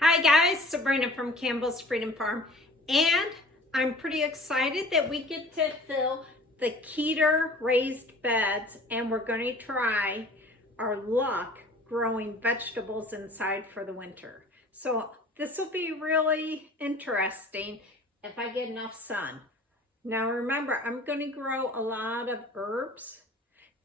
Hi guys, Sabrina from Campbell's Freedom Farm, and I'm pretty excited that we get to fill the KETER raised beds, and we're going to try our luck growing vegetables inside for the winter. So this will be really interesting if I get enough sun. Now remember, I'm going to grow a lot of herbs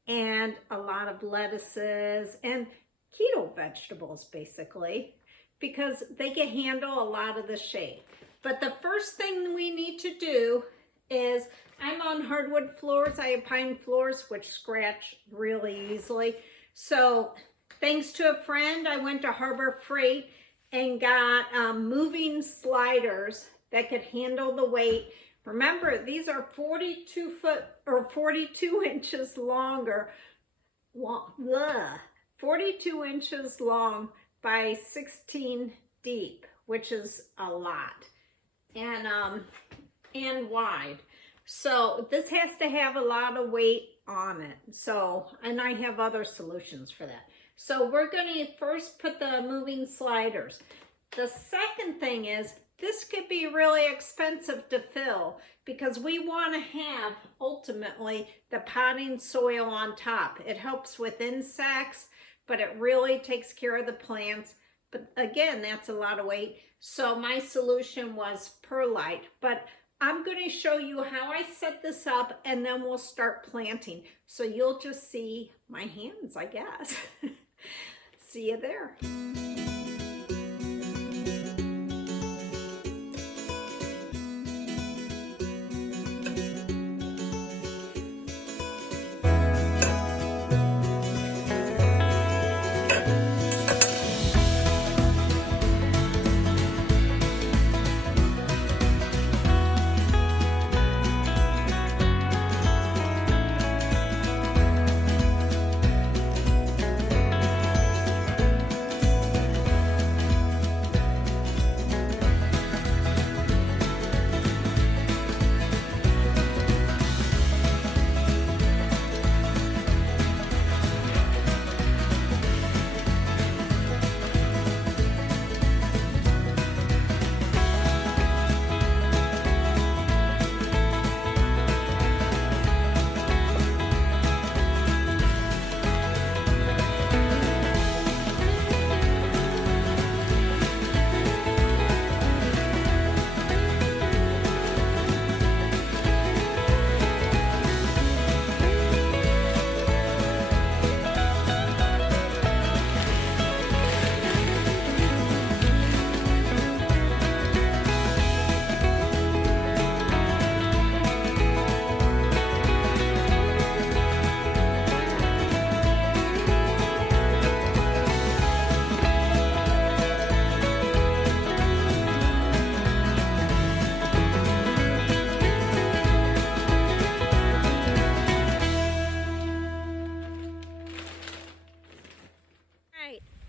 and a lot of lettuces and keto vegetables basically, because they can handle a lot of the shade. But the first thing we need to do is, I'm on hardwood floors. I have pine floors which scratch really easily. So thanks to a friend, I went to Harbor Freight and got moving sliders that could handle the weight. Remember, these are 42 inches longer, 42 inches long by 16 deep, which is a lot, and wide. So this has to have a lot of weight on it. So, and I have other solutions for that. So we're going to first put the moving sliders. The second thing is, this could be really expensive to fill because we want to have ultimately the potting soil on top. It helps with insects, but it really takes care of the plants. But again, that's a lot of weight. So my solution was perlite, but I'm going to show you how I set this up, and then we'll start planting. So you'll just see my hands, I guess. See you there.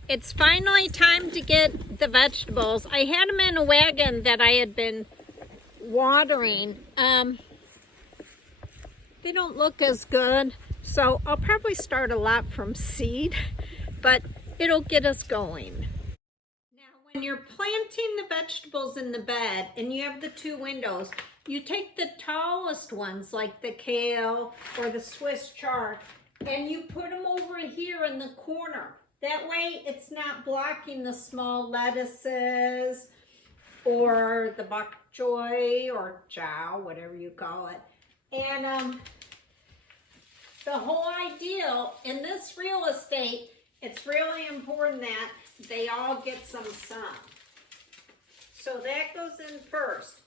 It's finally time to get the vegetables. I had them in a wagon that I had been watering. They don't look as good, so I'll probably start a lot from seed, but it'll get us going. Now, when you're planting the vegetables in the bed and you have the two windows, you take the tallest ones like the kale or the Swiss chard, and you put them over here in the corner. That way it's not blocking the small lettuces or the bok choy or chow, whatever you call it. And the whole idea in this real estate, it's really important that they all get some sun. So that goes in first.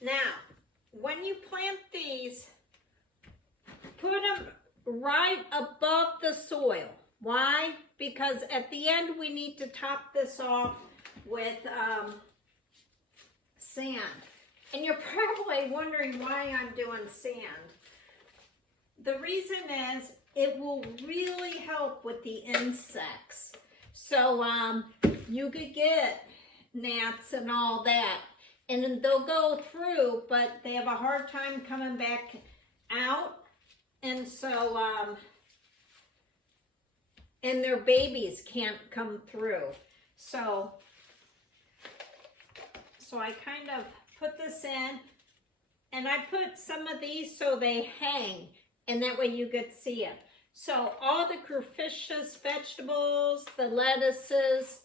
Now, when you plant these, put them right above the soil. Why? Because at the end we need to top this off with sand. And you're probably wondering why I'm doing sand. The reason is it will really help with the insects. So you could get gnats and all that, and they'll go through, but they have a hard time coming back out. And so and their babies can't come through. So So I kind of put this in, and I put some of these so they hang, and that way you get to see it. So all the cruciferous vegetables, the lettuces,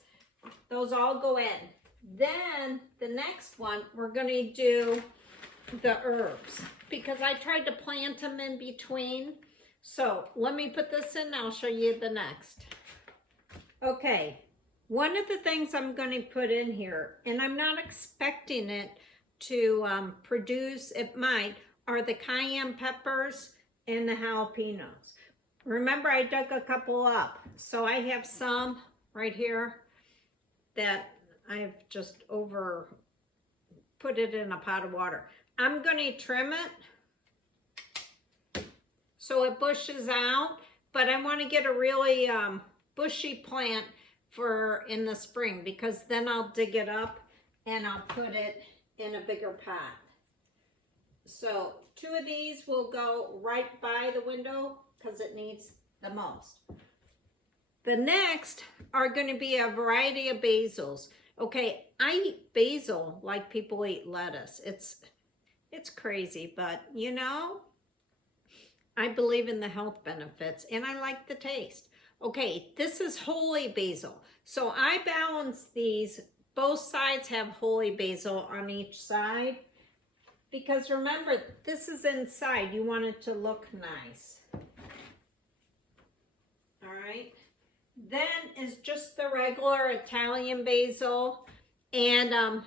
those all go in. Then the next one, we're gonna do the herbs, because I tried to plant them in between. So let me put this in, I'll show you the next. Okay, one of the things I'm going to put in here, and I'm not expecting it to produce, it might, are the cayenne peppers and the jalapenos. Remember, I dug a couple up, so I have some right here that I've just put it in a pot of water. I'm going to trim it so it bushes out, but I want to get a really bushy plant for in the spring, because then I'll dig it up and I'll put it in a bigger pot. So 2 of these will go right by the window because it needs the most. The next are going to be a variety of basils. Okay, I eat basil like people eat lettuce. It's crazy, but you know, I believe in the health benefits and I like the taste. Okay, this is holy basil. So I balance these. Both sides have holy basil on each side, because remember, this is inside. You want it to look nice. All right. Then is just the regular Italian basil. And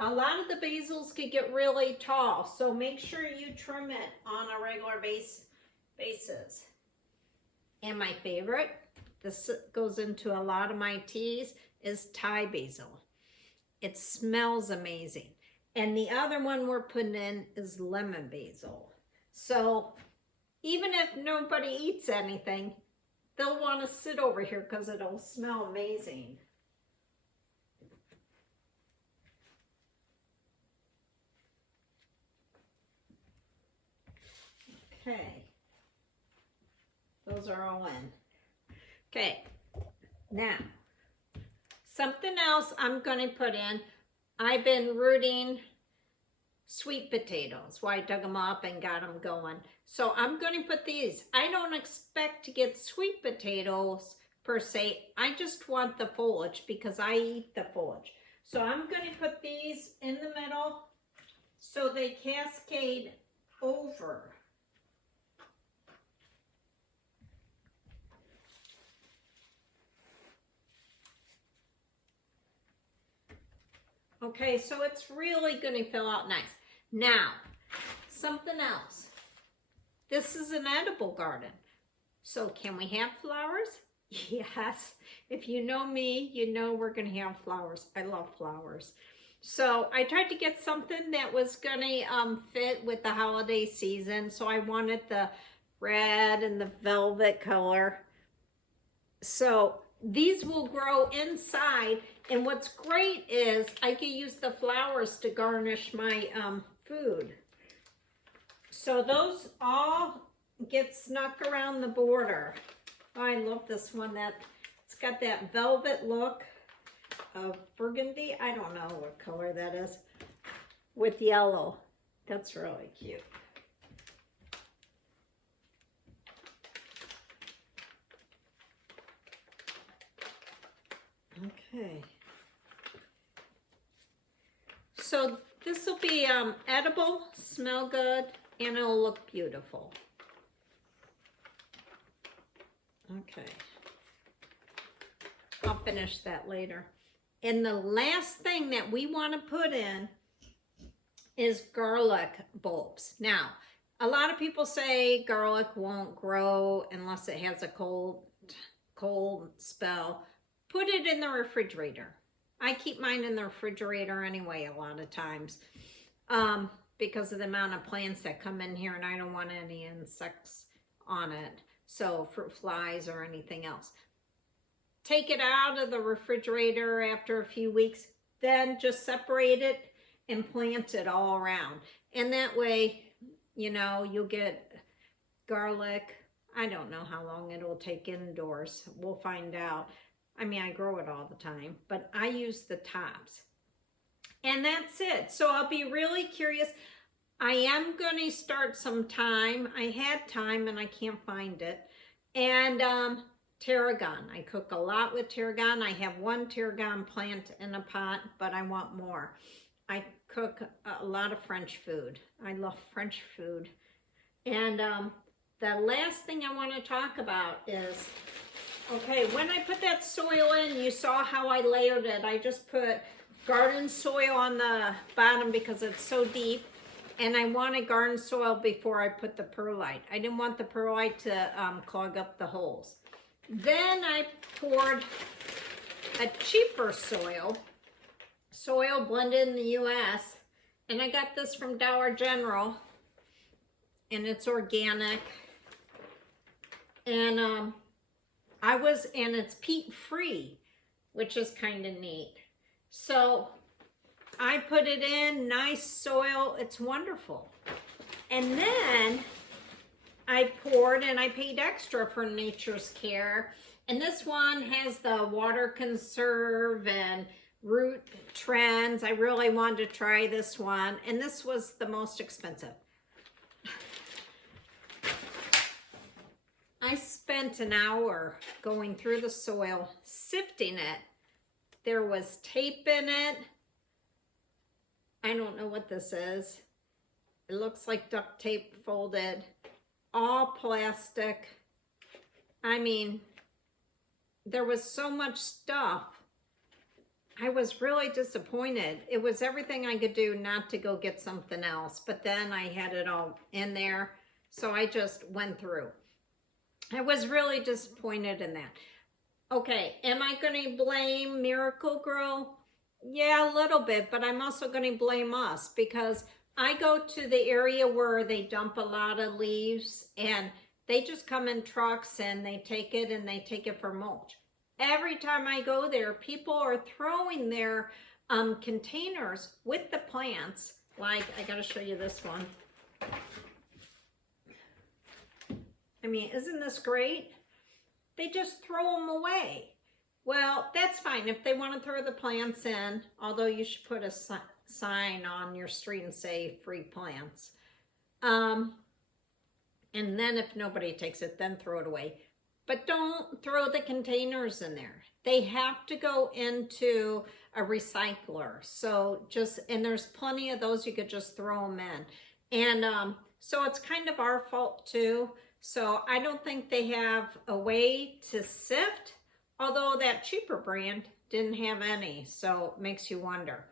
a lot of the basils could get really tall, so make sure you trim it on a regular basis. And my favorite, this goes into a lot of my teas, is Thai basil. It smells amazing. And the other one we're putting in is lemon basil. So even if nobody eats anything, they'll want to sit over here because it'll smell amazing. Okay. Those are all in. Okay, now, something else I'm going to put in. I've been rooting sweet potatoes. Why I dug them up and got them going. So I'm going to put these. I don't expect to get sweet potatoes per se. I just want the foliage because I eat the foliage. So I'm going to put these in the middle so they cascade over. Okay, so it's really going to fill out nice. Now, something else. This is an edible garden. So can we have flowers? Yes. If you know me, you know we're going to have flowers. I love flowers. So I tried to get something that was going to fit with the holiday season. So I wanted the red and the velvet color. So these will grow inside, and what's great is I can use the flowers to garnish my food. So those all get snuck around the border. Oh, I love this one. It's got that velvet look of burgundy. I don't know what color that is, with yellow. That's really cute. Okay. So this will be edible, smell good, and it'll look beautiful. Okay. I'll finish that later. And the last thing that we want to put in is garlic bulbs. Now, a lot of people say garlic won't grow unless it has a cold spell. Put it in the refrigerator. I keep mine in the refrigerator anyway a lot of times because of the amount of plants that come in here, and I don't want any insects on it. So fruit flies or anything else. Take it out of the refrigerator after a few weeks, then just separate it and plant it all around. And that way, you know, you'll get garlic. I don't know how long it'll take indoors. We'll find out. I mean, I grow it all the time, but I use the tops. And that's it. So I'll be really curious. I am going to start some thyme. I had thyme and I can't find it. And tarragon. I cook a lot with tarragon. I have one tarragon plant in a pot, but I want more. I cook a lot of French food. I love French food. And the last thing I want to talk about is, okay, when I put that soil in, you saw how I layered it. I just put garden soil on the bottom because it's so deep. And I wanted garden soil before I put the perlite. I didn't want the perlite to clog up the holes. Then I poured a cheaper soil blended in the U.S. And I got this from Dollar General. And it's organic. And it's peat free, which is kind of neat. So I put it in, nice soil, it's wonderful. And then I poured, and I paid extra for Nature's Care. And this one has the water conserve and root trends. I really wanted to try this one, and this was the most expensive. I spent an hour going through the soil, sifting it. There was tape in it. I don't know what this is. It looks like duct tape folded. All plastic. I mean, there was so much stuff. I was really disappointed. It was everything I could do not to go get something else. But then I had it all in there. So I just went through. I was really disappointed in that. Okay, am I going to blame Miracle-Gro? Yeah, a little bit, but I'm also going to blame us because I go to the area where they dump a lot of leaves and they just come in trucks and they take it for mulch. Every time I go there, people are throwing their containers with the plants. Like, I got to show you this one. I mean, isn't this great? They just throw them away. Well, that's fine if they want to throw the plants in, although you should put a sign on your street and say free plants. And then if nobody takes it, then throw it away. But don't throw the containers in there. They have to go into a recycler. So and there's plenty of those, you could just throw them in. And so it's kind of our fault too. So I don't think they have a way to sift. Although that cheaper brand didn't have any, so it makes you wonder.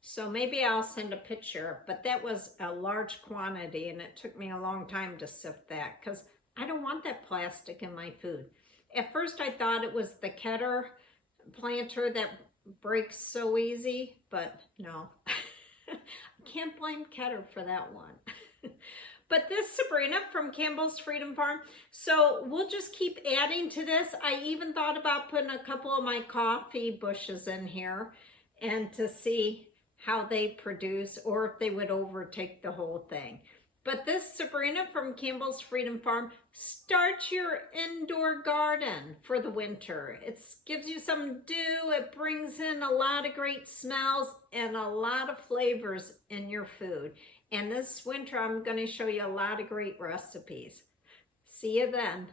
So maybe I'll send a picture, but that was a large quantity and it took me a long time to sift that because I don't want that plastic in my food. At first I thought it was the KETER planter that breaks so easy, but no. I can't blame KETER for that one. But this Sabrina from Campbell's Freedom Farm. So we'll just keep adding to this. I even thought about putting a couple of my coffee bushes in here and to see how they produce or if they would overtake the whole thing. But this Sabrina from Campbell's Freedom Farm, start your indoor garden for the winter. It gives you some dew. It brings in a lot of great smells and a lot of flavors in your food. And this winter, I'm going to show you a lot of great recipes. See you then.